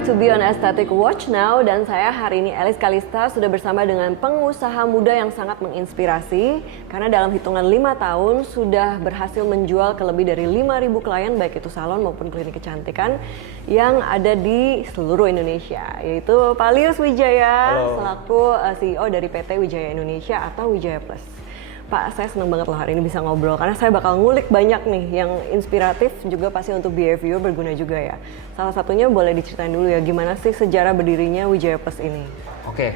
back to Beyond Aesthetic Watch Now, dan saya hari ini Elis Kalista sudah bersama dengan pengusaha muda yang sangat menginspirasi karena dalam hitungan 5 tahun sudah berhasil menjual ke lebih dari 5.000 klien baik itu salon maupun klinik kecantikan yang ada di seluruh Indonesia, yaitu Pak Lius Wijaya. Halo. Selaku CEO dari PT Wijaya Indonesia atau Wijaya Plus. Pak, saya senang banget loh hari ini bisa ngobrol karena saya bakal ngulik banyak nih yang inspiratif, juga pasti untuk behavior berguna juga ya. Salah satunya boleh diceritain dulu ya, gimana sih sejarah berdirinya Wijaya Plus ini? Oke,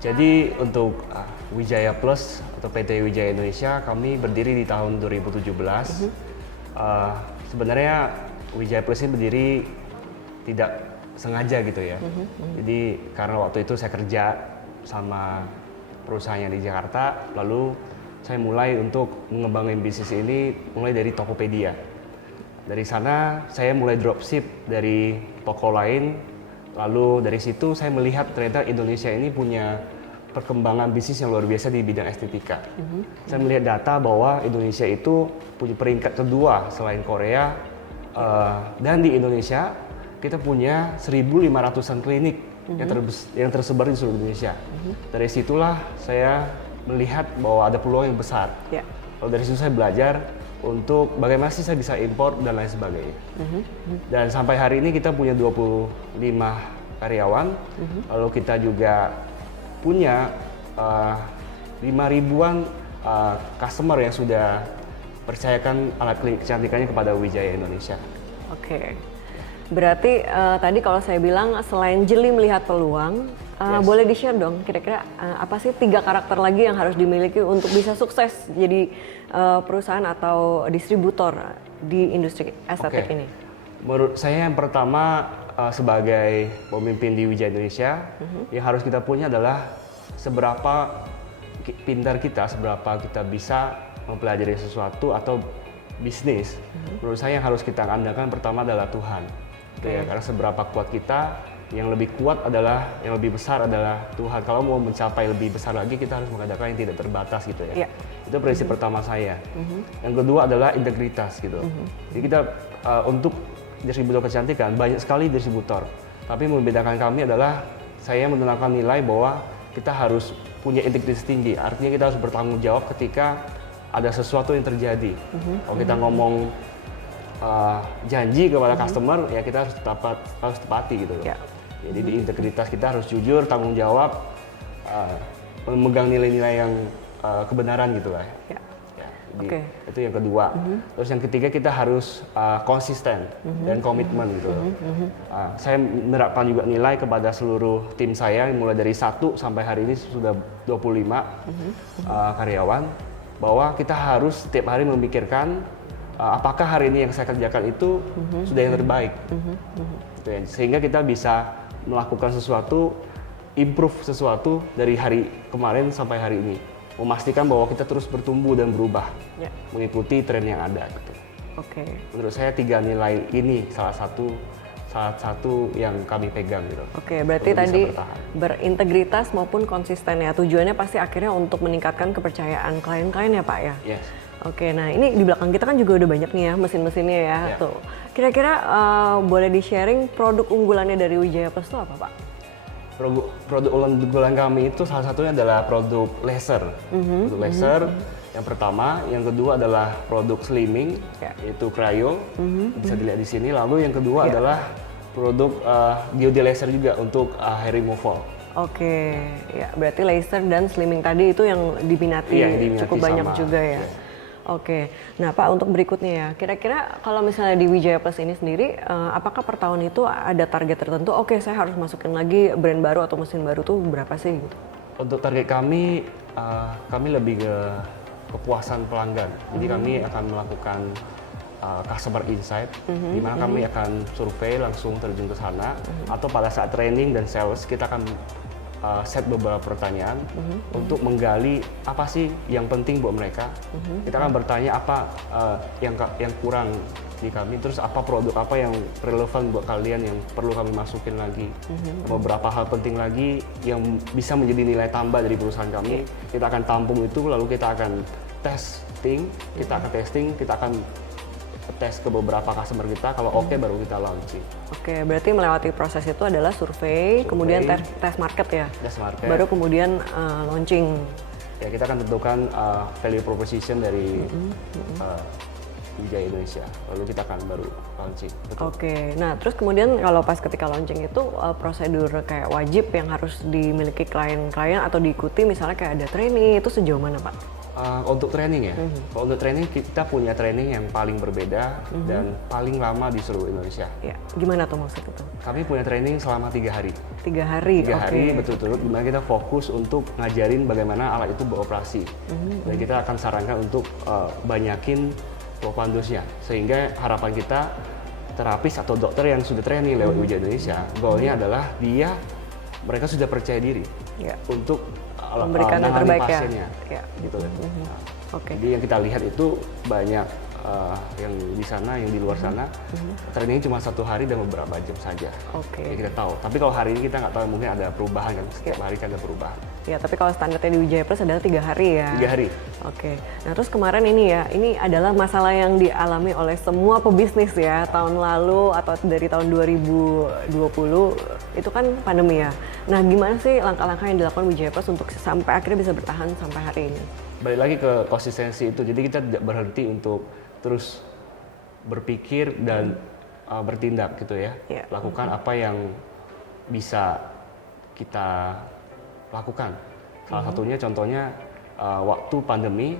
jadi untuk Wijaya Plus atau PT Wijaya Indonesia kami berdiri di tahun 2017. Sebenarnya Wijaya Plus ini berdiri tidak sengaja gitu ya. Jadi karena waktu itu saya kerja sama perusahaannya di Jakarta, lalu saya mulai untuk mengembangin bisnis ini mulai dari Tokopedia. Dari sana saya mulai dropship dari toko lain, lalu dari situ saya melihat ternyata Indonesia ini punya perkembangan bisnis yang luar biasa di bidang estetika. Saya melihat data bahwa Indonesia itu punya peringkat kedua selain Korea, dan di Indonesia kita punya 1.500-an klinik yang tersebar di seluruh Indonesia. Dari situlah saya melihat bahwa ada peluang yang besar. Lalu dari situ saya belajar untuk bagaimana sih saya bisa impor dan lain sebagainya. Dan sampai hari ini kita punya 25 karyawan, lalu kita juga punya 5.000-an customer yang sudah percayakan alat klinik kecantikannya kepada Wijaya Indonesia. Oke. Berarti tadi kalau saya bilang selain jeli melihat peluang, boleh di-share dong kira-kira apa sih 3 karakter lagi yang harus dimiliki untuk bisa sukses jadi perusahaan atau distributor di industri estetik ini? Menurut saya yang pertama sebagai pemimpin di Wijaya Indonesia, yang harus kita punya adalah seberapa pintar kita, seberapa kita bisa mempelajari sesuatu atau bisnis. Menurut saya yang harus kita andalkan pertama adalah Tuhan. Ya, karena seberapa kuat kita, yang lebih kuat adalah, yang lebih besar adalah Tuhan. Kalau mau mencapai lebih besar lagi, kita harus mengadakan yang tidak terbatas gitu ya. Itu prinsip pertama saya. Yang kedua adalah integritas gitu. Jadi kita untuk distributor kecantikan banyak sekali distributor. Tapi membedakan kami adalah saya menanamkan nilai bahwa kita harus punya integritas tinggi. Artinya kita harus bertanggung jawab ketika ada sesuatu yang terjadi. Kalau kita ngomong janji kepada customer, ya kita harus tepati gitu loh. Jadi di integritas kita harus jujur, tanggung jawab, memegang nilai-nilai yang kebenaran gitu lah. Jadi itu yang kedua. Terus yang ketiga kita harus konsisten dan komitmen gitu. Saya menerapkan juga nilai kepada seluruh tim saya, mulai dari 1 sampai hari ini sudah 25 karyawan, bahwa kita harus setiap hari memikirkan apakah hari ini yang saya kerjakan itu sudah yang terbaik. Sehingga kita bisa melakukan sesuatu, improve sesuatu dari hari kemarin sampai hari ini. Memastikan bahwa kita terus bertumbuh dan berubah, mengikuti tren yang ada. Gitu. Menurut saya 3 nilai ini salah satu yang kami pegang gitu. Berarti tadi berintegritas maupun konsisten ya. Tujuannya pasti akhirnya untuk meningkatkan kepercayaan klien-klien ya Pak ya? Yes. Nah ini di belakang kita kan juga udah banyak nih ya mesin-mesinnya ya. Tuh. Kira-kira boleh di-sharing produk unggulannya dari Wijaya Plus itu apa Pak? Produk unggulan kami itu salah satunya adalah produk laser. Produk laser yang pertama, yang kedua adalah produk slimming, yaitu cryo, bisa dilihat di sini. Lalu yang kedua adalah produk diode laser juga untuk hair removal. Ya berarti laser dan slimming tadi itu yang diminati, cukup banyak juga ya. Nah Pak, untuk berikutnya ya, kira-kira kalau misalnya di Wijaya Plus ini sendiri, apakah per tahun itu ada target tertentu? Saya harus masukin lagi brand baru atau mesin baru tuh berapa sih gitu? Untuk target kami lebih ke kepuasan pelanggan. Jadi kami akan melakukan customer insight, di mana kami akan survei langsung terjun ke sana, atau pada saat training dan sales kita akan set beberapa pertanyaan untuk menggali apa sih yang penting buat mereka. Kita akan bertanya apa yang kurang di kami, terus apa produk apa yang relevan buat kalian yang perlu kami masukin lagi. Beberapa hal penting lagi yang bisa menjadi nilai tambah dari perusahaan kami, kita akan tampung itu, lalu kita akan testing, kita akan tes ke beberapa customer kita, kalau oke baru kita launching. Oke, berarti melewati proses itu adalah survei, kemudian tes market ya? Tes market. Baru kemudian launching. Ya, kita akan tentukan value proposition dari Wijaya Indonesia, lalu kita akan baru launching. Oke, nah terus kemudian kalau pas ketika launching itu prosedur kayak wajib yang harus dimiliki klien-klien atau diikuti, misalnya kayak ada training, itu sejauh mana Pak? Untuk training ya, kalau untuk training kita punya training yang paling berbeda dan paling lama di seluruh Indonesia. Ya, gimana tuh maksud itu? Kami punya training selama 3 hari. 3 hari? 3 hari betul-betul, dimana kita fokus untuk ngajarin bagaimana alat itu beroperasi. Dan kita akan sarankan untuk banyakin propandusnya, sehingga harapan kita terapis atau dokter yang sudah training lewat Wijaya Indonesia, goalnya adalah mereka sudah percaya diri untuk memberikan yang terbaik pasiennya, gitu. Oke. Jadi yang kita lihat itu banyak yang di sana, yang di luar sana, trainingnya cuma 1 hari dan beberapa jam saja. Oke. Jadi kita tahu. Tapi kalau hari ini kita nggak tahu, mungkin ada perubahan kan, setiap hari kan ada perubahan. Ya, tapi kalau standarnya di Wijaya Plus adalah 3 hari ya. 3 hari. Oke. Nah terus kemarin ini adalah masalah yang dialami oleh semua pebisnis ya, tahun lalu atau dari tahun 2020 itu kan pandemi ya. Nah gimana sih langkah-langkah yang dilakukan Wijaya Plus untuk sampai akhirnya bisa bertahan sampai hari ini? Balik lagi ke konsistensi itu, jadi kita tidak berhenti untuk terus berpikir dan bertindak gitu ya. Lakukan apa yang bisa kita lakukan. Salah satunya contohnya waktu pandemi,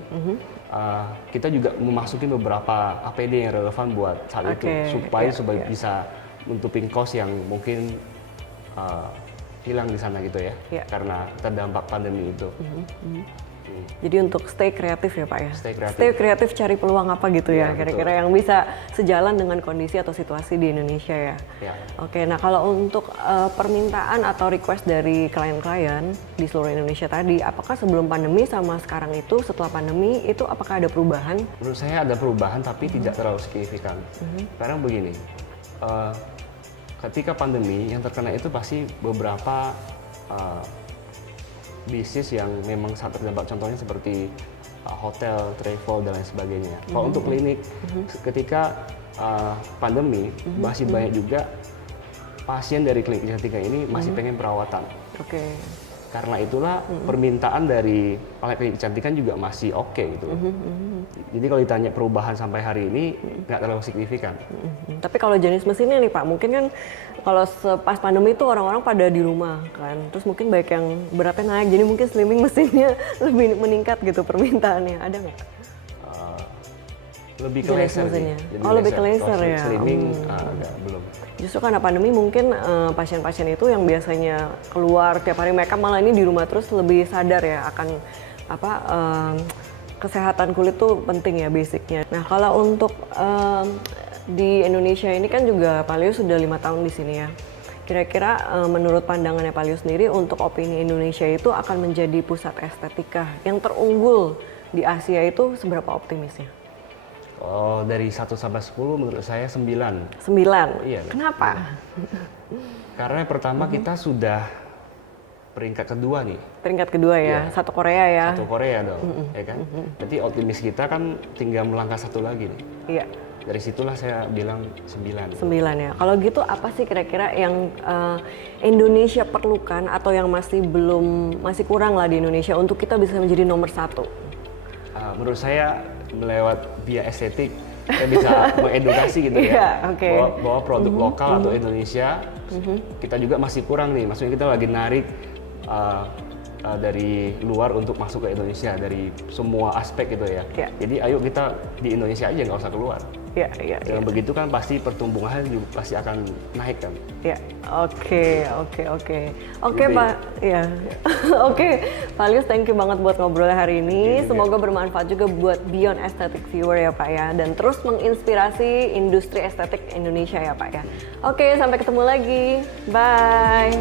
kita juga memasuki beberapa APD yang relevan buat saat itu supaya bisa nutupin cost yang mungkin hilang di sana gitu ya, karena terdampak pandemi itu. Jadi untuk stay kreatif ya Pak ya? Stay kreatif cari peluang apa gitu ya, kira-kira yang bisa sejalan dengan kondisi atau situasi di Indonesia ya? Oke, nah kalau untuk permintaan atau request dari klien-klien di seluruh Indonesia tadi, apakah sebelum pandemi sama sekarang itu, setelah pandemi itu apakah ada perubahan? Menurut saya ada perubahan tapi tidak terlalu signifikan. Karena begini, ketika pandemi yang terkena itu pasti beberapa bisnis yang memang sangat terdampak, contohnya seperti hotel, travel, dan lain sebagainya. Kalau untuk klinik, ketika pandemi, masih banyak juga pasien dari klinik kecantikan ini masih pengen perawatan. Karena itulah permintaan dari alat klinik kecantikan juga masih oke gitu. Jadi kalau ditanya perubahan sampai hari ini nggak terlalu signifikan. Tapi kalau jenis mesinnya nih Pak, mungkin kan kalau pas pandemi itu orang-orang pada di rumah kan, terus mungkin banyak yang beratnya naik, jadi mungkin slimming mesinnya lebih meningkat gitu permintaannya, ada nggak? Lebih ke laser sih. Lebih ke laser ya? Slimming enggak, belum. Justru karena pandemi mungkin pasien-pasien itu yang biasanya keluar tiap hari makeup malah ini di rumah terus lebih sadar ya akan kesehatan kulit tuh penting ya basicnya. Nah kalau untuk di Indonesia ini kan juga Palius sudah 5 tahun di sini ya. Kira-kira menurut pandangannya Palius sendiri untuk opini Indonesia itu akan menjadi pusat estetika yang terunggul di Asia itu seberapa optimisnya? Oh, dari 1 sampai 10 menurut saya 9. 9? Iya. Kenapa? Karena pertama kita sudah peringkat kedua nih. Peringkat kedua ya, satu Korea ya. Satu Korea dong, ya kan? Jadi optimis kita kan tinggal melangkah 1 lagi nih. Iya. Dari situlah saya bilang 9. 9 ya. Kalau gitu apa sih kira-kira yang Indonesia perlukan atau yang masih kurang lah di Indonesia untuk kita bisa menjadi nomor 1? Menurut saya lewat via estetik kita bisa mengedukasi gitu ya, bahwa produk lokal atau Indonesia kita juga masih kurang nih, maksudnya kita lagi narik dari luar untuk masuk ke Indonesia dari semua aspek gitu ya. Jadi ayo kita di Indonesia aja, nggak usah keluar. Dengan begitu kan pasti pertumbuhan juga pasti akan naik kan. Oke Pak, Oke, Palius, thank you banget buat ngobrolnya hari ini. Semoga bermanfaat juga buat Beyond Aesthetic viewer ya Pak ya, dan terus menginspirasi industri estetik Indonesia ya Pak ya. Oke, sampai ketemu lagi, bye.